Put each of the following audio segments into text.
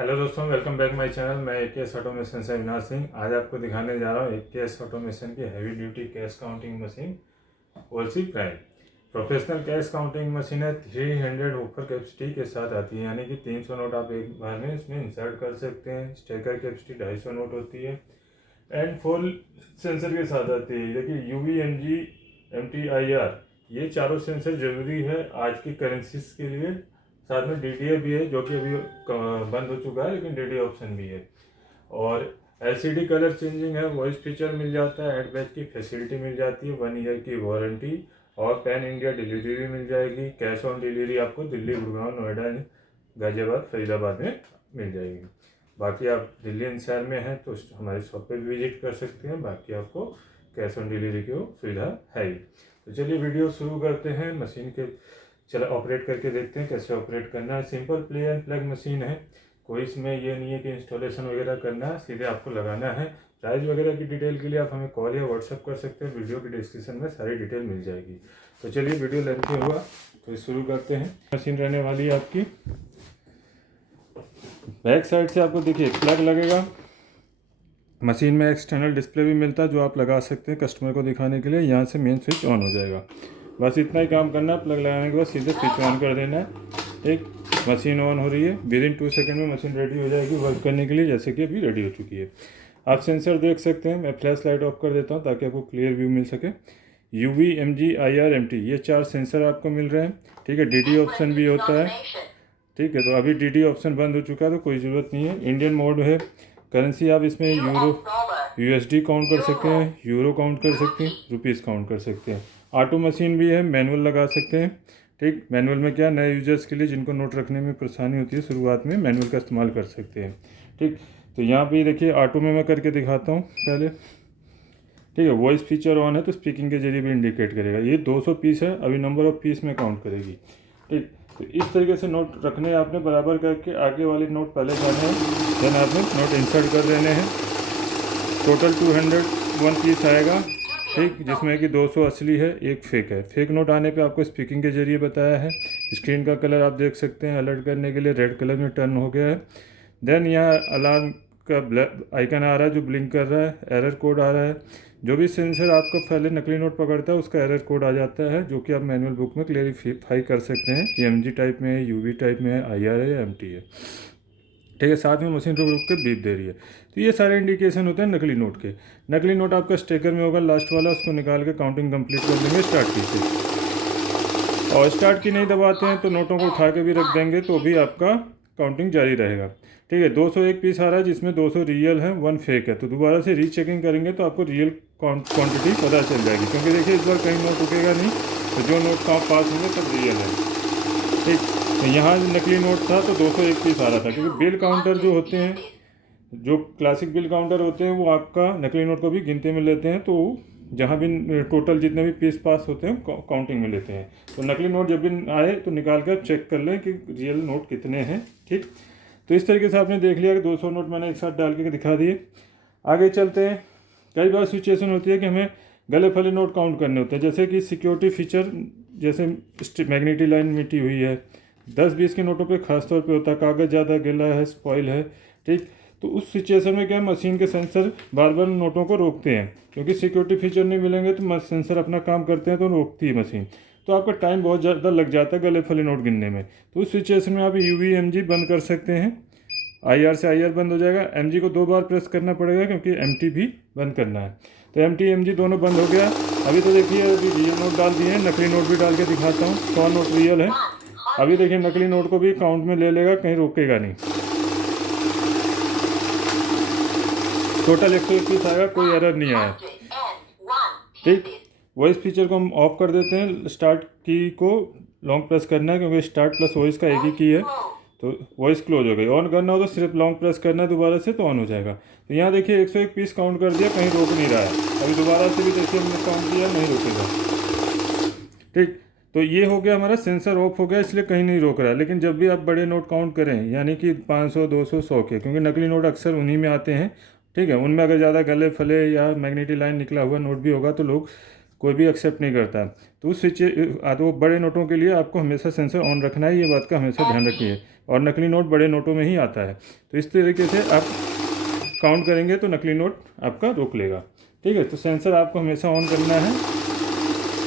Hello दोस्तों, welcome back my channel. मैं AKS automation से अविनाश सिंह। आज आपको दिखाने जा रहा हूँ एकेएस ऑटोमेशन की heavy duty cash counting machine ओलसी prime. Professional cash counting machine है। 300 ऊपर कैपेसिटी के साथ आती है, यानी कि 300 नोट आप एक बार में इसमें इंसर्ट कर सकते हैं। स्टेकर कैपेसिटी 250 नोट होती है एंड फुल सेंसर के साथ आती है। देखिए UV, MG, MT, IR ये चारों सेंसर जरूरी है आज की करेंसीज के लिए। साथ में DDA भी है, जो कि अभी बंद हो चुका है, लेकिन DDA ऑप्शन भी है। और LCD कलर चेंजिंग है, वॉइस फीचर मिल जाता है, एड बैच की फैसिलिटी मिल जाती है, 1 ईयर की वारंटी और पैन इंडिया डिलीवरी भी मिल जाएगी। कैश ऑन डिलीवरी आपको दिल्ली, गुड़गांव, नोएडा, गाजियाबाद, फरीदाबाद में मिल जाएगी। बाकी आप दिल्ली एनसीआर में हैं तो हमारे शॉप पे भी विजिट कर सकते हैं। बाकी आपको कैश ऑन डिलीवरी की सुविधा है ही। तो चलिए वीडियो शुरू करते हैं। मशीन के चलो ऑपरेट करके देखते हैं कैसे ऑपरेट करना है। Simple play and plug machine है, कोई इसमें ये नहीं है कि इंस्टॉलेशन वगैरह करना है, सीधे आपको लगाना है। प्राइस वगैरह की डिटेल के लिए आप हमें कॉल या व्हाट्सअप कर सकते हैं। वीडियो की डिस्क्रिप्शन में सारी डिटेल मिल जाएगी। तो चलिए वीडियो लेंथी हुआ तो शुरू करते हैं। मशीन रहने वाली है आपकी बैक साइड से। आपको देखिए प्लग लगेगा। मशीन में एक्सटर्नल डिस्प्ले भी मिलता है जो आप लगा सकते हैं कस्टमर को दिखाने के लिए। यहाँ से मेन स्विच ऑन हो जाएगा। बस इतना ही काम करना है। प्लग लगाने के बाद सीधे स्विच ऑन कर देना है। एक मशीन ऑन हो रही है। विदिन 2 सेकंड में मशीन रेडी हो जाएगी वर्क करने के लिए, जैसे कि अभी रेडी हो चुकी है। आप सेंसर देख सकते हैं। मैं फ्लैश लाइट ऑफ कर देता हूँ ताकि आपको क्लियर व्यू मिल सके। UV, MG, IR, MT ये 4 सेंसर आपको मिल रहे हैं। ठीक है, DD ऑप्शन भी होता है। ठीक है, तो अभी DD ऑप्शन बंद हो चुका है तो कोई ज़रूरत नहीं है। इंडियन मोड है। करेंसी आप इसमें USD काउंट कर सकते हैं, यूरो काउंट कर सकते हैं, रुपीज़ काउंट कर सकते हैं। ऑटो मशीन भी है, मैनुअल लगा सकते हैं। ठीक, मैनुअल में क्या, नए यूजर्स के लिए जिनको नोट रखने में परेशानी होती है शुरुआत में, मैनुअल का इस्तेमाल कर सकते हैं। ठीक, तो यहाँ पे देखिए ऑटो में मैं करके दिखाता हूँ पहले। ठीक है, वॉइस फीचर ऑन है तो स्पीकिंग के जरिए भी इंडिकेट करेगा। ये 200 पीस है, अभी नंबर ऑफ पीस में काउंट करेगी। ठीक, तो इस तरीके से नोट रखने आपने बराबर करके आगे वाले नोट पहले जाने हैं, देन आपने नोट इंसर्ट कर देने हैं। टोटल 201 पीस आएगा। ठीक, जिसमें कि 200 असली है, एक फेक है। फेक नोट आने पे आपको स्पीकिंग के जरिए बताया है। स्क्रीन का कलर आप देख सकते हैं, अलर्ट करने के लिए रेड कलर में टर्न हो गया है। देन यहाँ अलार्म का ब्लैक आइकन आ रहा है जो ब्लिंक कर रहा है। एरर कोड आ रहा है। जो भी सेंसर आपका पहले नकली नोट पकड़ता है उसका एरर कोड आ जाता है, जो कि आप मैनुअल बुक में क्लेरिफाई कर सकते हैं कि MG टाइप में है, UV टाइप में है, IR है या MT है। ठीक है, साथ में मशीन रुक रुक के बीप दे रही है। तो ये सारे इंडिकेशन होते हैं नकली नोट के। नकली नोट आपका स्टेकर में होगा लास्ट वाला, उसको निकाल के काउंटिंग कंप्लीट कर देंगे स्टार्ट की से। और स्टार्ट की नहीं दबाते हैं तो नोटों को उठा के भी रख देंगे तो भी आपका काउंटिंग जारी रहेगा। ठीक है, 201 पीस आ रहा है जिसमें 200 रियल है, 1 फेक है। तो दोबारा से रीचेकिंग करेंगे तो आपको रियल क्वांटिटी पता चल जाएगी, क्योंकि देखिए इस बार कहीं नोट रुकेगा नहीं। तो जो नोट का पास होंगे सब रियल है। ठीक, तो यहाँ नकली नोट था तो 201 पीस आ रहा था, क्योंकि बिल काउंटर जो होते हैं, जो क्लासिक बिल काउंटर होते हैं, वो आपका नकली नोट को भी गिनते में लेते हैं। तो जहाँ भी टोटल जितने भी पीस पास होते हैं काउंटिंग में लेते हैं। तो नकली नोट जब भी आए तो निकाल कर चेक कर लें कि रियल नोट कितने हैं। ठीक, तो इस तरीके से आपने देख लिया कि 200 नोट मैंने एक साथ डाल के दिखा दिए। आगे चलते हैं। कई बार सिचुएशन होती है कि हमें गले फले नोट काउंट करने होते हैं, जैसे कि सिक्योरिटी फीचर, जैसे मैग्नेटिक लाइन मिटी हुई है। 10-20 के नोटों पे खास तौर पे होता है, कागज़ ज़्यादा गीला है, स्पॉइल है। ठीक, तो उस सिचुएशन में क्या, मशीन के सेंसर बार बार नोटों को रोकते हैं, क्योंकि सिक्योरिटी फीचर नहीं मिलेंगे तो सेंसर अपना काम करते हैं तो रोकती है मशीन। तो आपका टाइम बहुत ज़्यादा लग जाता है गले फले नोट गिनने में। तो उस सिचुएशन में आप UV, MG बंद कर सकते हैं। IR से IR बंद हो जाएगा। MG को 2 बार प्रेस करना पड़ेगा, क्योंकि MT भी बंद करना है। तो MT, MG दोनों बंद हो गया। अभी तो देखिए अभी रियल नोट डाल दिए हैं, नकली नोट भी डाल के दिखाता हूँ। 100 नोट रियल है। अभी देखिए नकली नोट को भी काउंट में ले लेगा, कहीं रोकेगा नहीं। टोटल 101 पीस आएगा, कोई एरर नहीं आया। ठीक, वॉइस फीचर को हम ऑफ कर देते हैं। स्टार्ट की को लॉन्ग प्रेस करना है, क्योंकि स्टार्ट प्लस वॉइस का एक ही की है। तो वॉइस क्लोज हो गई। ऑन करना हो तो सिर्फ लॉन्ग प्रेस करना है दोबारा से, तो ऑन हो जाएगा। तो यहाँ देखिए 101 पीस काउंट कर दिया, कहीं रोक नहीं रहा है। अभी दोबारा से भी देखिए हमने काउंट किया, नहीं रोकेगा। ठीक, तो ये हो गया हमारा सेंसर ऑफ हो गया, इसलिए कहीं नहीं रोक रहा है। लेकिन जब भी आप बड़े नोट काउंट करें, यानी कि 500, 200, 100 के, क्योंकि नकली नोट अक्सर उन्हीं में आते हैं। ठीक है, उनमें अगर ज़्यादा गले फले या मैग्नेटिक लाइन निकला हुआ नोट भी होगा तो लोग कोई भी एक्सेप्ट नहीं करता। तो उस स्विच तो बड़े नोटों के लिए आपको हमेशा सेंसर ऑन रखना है, ये बात का हमेशा ध्यान रखिए। और नकली नोट बड़े नोटों में ही आता है, तो इस तरीके से आप काउंट करेंगे तो नकली नोट आपका रोक लेगा। ठीक है, तो सेंसर आपको हमेशा ऑन करना है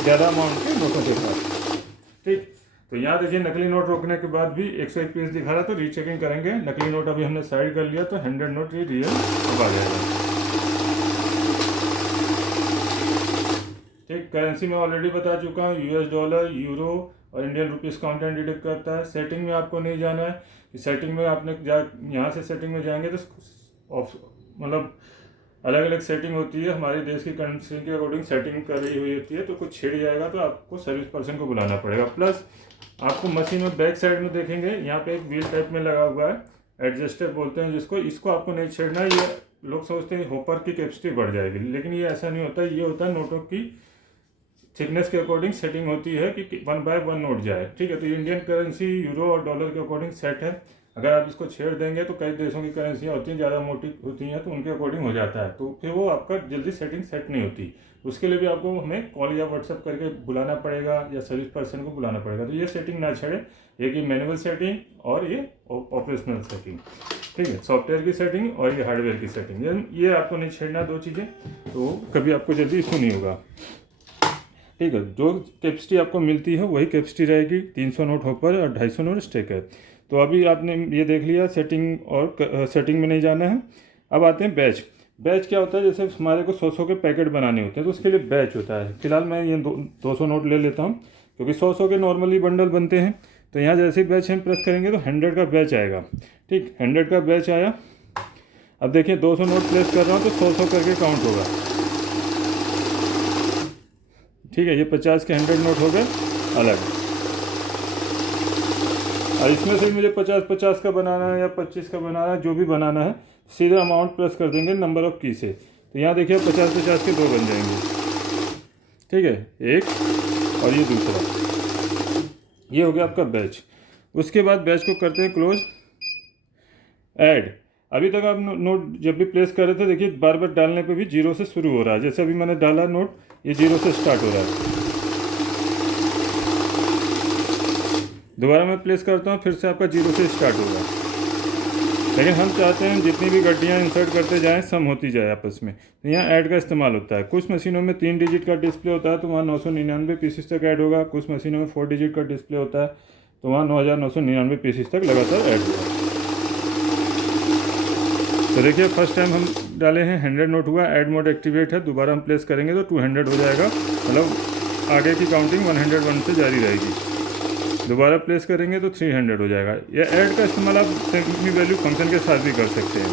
ज़्यादा अमाउंट के नोटों के साथ। ठीक, तो यहाँ देखिए नकली नोट रोकने के बाद भी 101 पीस दिखा रहा, तो रीचेकिंग करेंगे। नकली नोट अभी हमने साइड कर लिया, तो 100 नोट ये रियल अब आ जाएगा। ठीक, करेंसी में ऑलरेडी बता चुका हूँ, US डॉलर, यूरो और इंडियन रुपीस काउंटर डिटेक्ट करता है। सेटिंग में आपको नहीं जाना है, सेटिंग में आपने यहाँ से सेटिंग में जाएंगे तो मतलब अलग अलग सेटिंग होती है, हमारे देश की करेंसी के अकॉर्डिंग सेटिंग कर रही हुई होती है। तो कुछ छिड़ जाएगा तो आपको सर्विस पर्सन को बुलाना पड़ेगा। प्लस आपको मशीन में बैक साइड में देखेंगे यहाँ पे एक व्हील टाइप में लगा हुआ है, एडजस्टर बोलते हैं जिसको, इसको आपको नहीं छेड़ना है। ये लोग सोचते हैं होपर की कैपेसिटी बढ़ जाएगी, लेकिन ये ऐसा नहीं होता। ये होता है नोटों की थिकनेस के अकॉर्डिंग सेटिंग होती है कि 1 बाय 1 नोट जाए। ठीक है, तो इंडियन करेंसी यूरो और डॉलर के अकॉर्डिंग सेट है। अगर आप इसको छेड़ देंगे तो कई देशों की करेंसियाँ होती हैं ज़्यादा मोटी होती हैं, तो उनके अकॉर्डिंग हो जाता है, तो फिर वो आपका जल्दी सेटिंग सेट नहीं होती। उसके लिए भी आपको हमें कॉल या व्हाट्सएप करके बुलाना पड़ेगा या सर्विस पर्सन को बुलाना पड़ेगा। तो ये सेटिंग ना छेड़े, एक ये मैनुअल सेटिंग और ये ऑपरेशनल सेटिंग। ठीक है, सॉफ्टवेयर की सेटिंग और ये हार्डवेयर की सेटिंग, ये आपको नहीं छेड़ना, दो चीज़ें, तो कभी आपको जल्दी इशू नहीं होगा। ठीक है, जो कैपेसिटी आपको मिलती है वही कैपेसिटी रहेगी। 300 नोट होपर और 250 नोट स्टेकर। तो अभी आपने ये देख लिया सेटिंग, और सेटिंग में नहीं जाना है। अब आते हैं बैच। बैच क्या होता है, जैसे हमारे को 100 के पैकेट बनाने होते हैं तो उसके लिए बैच होता है। फिलहाल मैं ये 200 नोट ले लेता हूँ, क्योंकि 100 के नॉर्मली बंडल बनते हैं। तो यहाँ जैसे ही बैच हम प्रेस करेंगे तो 100 का बैच आएगा। ठीक, 100 का बैच आया। अब देखिए 200 नोट प्रेस कर रहा हूँ तो 100 करके काउंट होगा। ठीक है, ये 50 के 100 नोट हो गए अलग। और इसमें से मुझे 50 का बनाना है या 25 का बनाना है, जो भी बनाना है, सीधा अमाउंट प्रेस कर देंगे नंबर ऑफ की से। तो यहाँ देखिए 50 के 2 बन जाएंगे। ठीक है, एक और ये दूसरा, ये हो गया आपका बैच। उसके बाद बैच को करते हैं क्लोज। ऐड, अभी तक आप नोट जब भी प्लेस कर रहे थे, देखिए बार बार डालने पे भी 0 से शुरू हो रहा है। जैसे अभी मैंने डाला नोट, ये 0 से स्टार्ट हो रहा है। दोबारा मैं प्लेस करता हूँ, फिर से आपका 0 से स्टार्ट होगा। लेकिन हम चाहते हैं जितनी भी गड्डियाँ इंसर्ट करते जाएं सम होती जाए आपस में, तो यहाँ ऐड का इस्तेमाल होता है। कुछ मशीनों में 3 डिजिट का डिस्प्ले होता है तो वहाँ 999 पीसेस तक ऐड होगा। कुछ मशीनों में 4 डिजिट का डिस्प्ले होता है तो वहाँ 9999 पीसेस तक लगातार ऐड होगा। तो देखिए फर्स्ट टाइम हम डाले हैं 100 नोट हुआ, ऐड मोड एक्टिवेट है। दोबारा हम प्लेस करेंगे तो 200 हो जाएगा, मतलब आगे की काउंटिंग 101 से जारी रहेगी। दोबारा प्लेस करेंगे तो 300 हो जाएगा। यह ऐड का इस्तेमाल आप सेमी वैल्यू फंक्शन के साथ भी कर सकते हैं।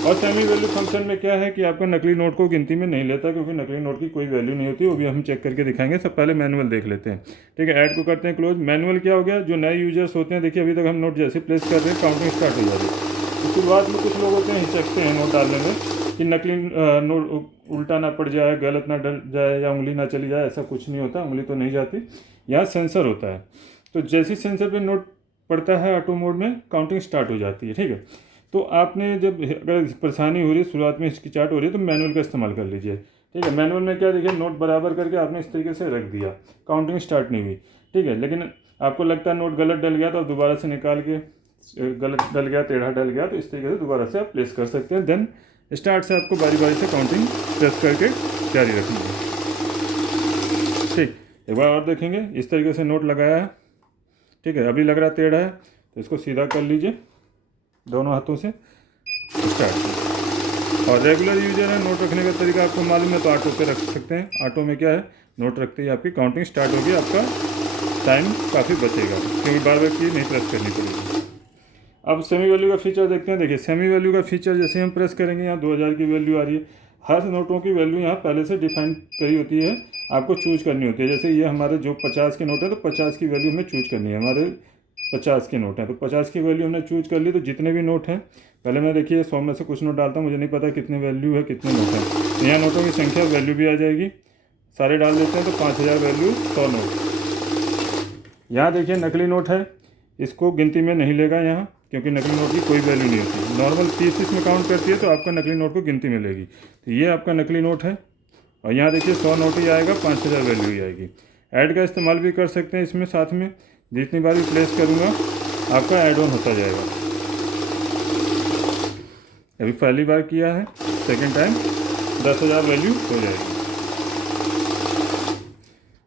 और सेमी वैल्यू फंक्शन में क्या है कि आपका नकली नोट को गिनती में नहीं लेता, क्योंकि नकली नोट की कोई वैल्यू नहीं होती। वो भी हम चेक करके दिखाएंगे। सब पहले मैनुअल देख लेते हैं। ठीक है, ऐड को करते हैं क्लोज। मैनुअल क्या हो गया, जो नए यूजर्स होते हैं, देखिए अभी तक हम नोट जैसे प्लेस कर रहे हैं काउंटिंग स्टार्ट हो जा रही है। शुरुआत में कुछ लोग होते हैं हिचकते हैं नोट डालने में कि नकली नोट उल्टा ना पड़ जाए, गलत ना डल जाए या उंगली ना चली जाए। ऐसा कुछ नहीं होता, उंगली तो नहीं जाती। यहाँ सेंसर होता है, तो जैसे सेंसर पे नोट पड़ता है ऑटो मोड में काउंटिंग स्टार्ट हो जाती है। ठीक है, तो आपने जब अगर परेशानी हो रही है, शुरुआत में हिचकिचाहट हो रही है, तो मैनुअल का इस्तेमाल कर लीजिए। ठीक है, मैनुअल में क्या, देखिए नोट बराबर करके आपने इस तरीके से रख दिया, काउंटिंग स्टार्ट नहीं हुई। ठीक है, लेकिन आपको लगता है नोट गलत डल गया तो आप दोबारा से निकाल के, गलत डल गया, टेढ़ा डल गया, तो इस तरीके से दोबारा से आप प्लेस कर सकते हैं। देन स्टार्ट से आपको बारी बारी से काउंटिंग प्रेस करके जारी रखनी है। ठीक, एक बार और देखेंगे। इस तरीके से नोट लगाया है। ठीक है, अभी लग रहा टेढ़ा है तो इसको सीधा कर लीजिए दोनों हाथों से, स्टार्ट। और रेगुलर यूजर है, नोट रखने का तरीका आपको मालूम है, तो ऑटो पे रख सकते हैं। ऑटो में क्या है, नोट रखते ही आपकी काउंटिंग स्टार्ट होगी, आपका टाइम काफ़ी बचेगा, क्योंकि बार बार की नहीं प्रेस करनी पड़ेगी। अब सेमी वैल्यू का फीचर देखते हैं। देखिए सेमी वैल्यू का फीचर जैसे हम प्रेस करेंगे, यहाँ 2000 की वैल्यू आ रही है। हर नोटों की वैल्यू यहाँ पहले से डिफाइन करी होती है, आपको चूज करनी होती है। जैसे ये हमारे जो 50 के नोट है, तो 50 की वैल्यू हमें चूज करनी है। हमारे 50 के नोट हैं तो 50 की वैल्यू हमने चूज कर ली। तो जितने भी नोट हैं, पहले मैं देखिए 100 में से कुछ नोट डालता हूँ, मुझे नहीं पता कितने वैल्यू है, कितने नोट हैं। तो यहाँ नोटों की संख्या वैल्यू भी आ जाएगी, सारे डाल देते हैं तो 5000 वैल्यू 100 नोट। यहाँ देखिए नकली नोट है, इसको गिनती में नहीं लेगा यहाँ, क्योंकि नकली नोट की कोई वैल्यू नहीं होती। नॉर्मल पीस इसमें काउंट करती है तो आपका नकली नोट को गिनती में लेगी। तो ये आपका नकली नोट है, और यहाँ देखिए 100 नोट ही आएगा, 5000 वैल्यू ही आएगी। ऐड का इस्तेमाल भी कर सकते हैं इसमें, साथ में जितनी बार भी प्लेस करूँगा आपका ऐड ऑन होता जाएगा। अभी पहली बार किया है, सेकेंड टाइम 10,000 वैल्यू हो जाएगी।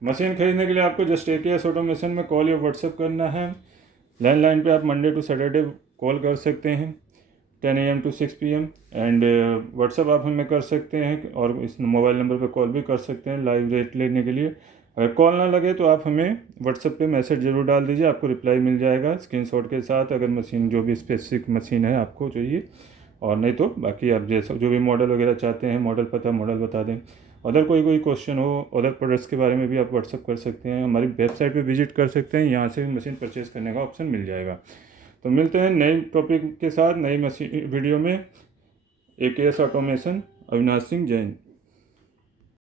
मशीन खरीदने के लिए आपको जस्ट AKS ऑटोमेशन में कॉल या व्हाट्सएप करना है। लैंडलाइन पे आप मंडे टू सैटरडे कॉल कर सकते हैं 10 AM to 6 PM, and WhatsApp आप हमें कर सकते हैं, और इस मोबाइल नंबर पे कॉल भी कर सकते हैं लाइव रेट लेने के लिए। अगर कॉल ना लगे तो आप हमें व्हाट्सएप पे मैसेज ज़रूर डाल दीजिए, आपको रिप्लाई मिल जाएगा स्क्रीनशॉट के साथ, अगर मशीन जो भी स्पेसिफिक मशीन है आपको चाहिए। और नहीं तो बाकी आप जैसा जो भी मॉडल वगैरह चाहते हैं, मॉडल बता दें। अदर कोई क्वेश्चन हो अदर प्रोडक्ट्स के बारे में भी आप व्हाट्सअप कर सकते हैं, हमारी वेबसाइट पे विजिट कर सकते हैं, यहाँ से मशीन परचेज़ करने का ऑप्शन मिल जाएगा। तो मिलते हैं नए टॉपिक के साथ नई मशीन वीडियो में। AKS automation, Avinash Singh, Jain.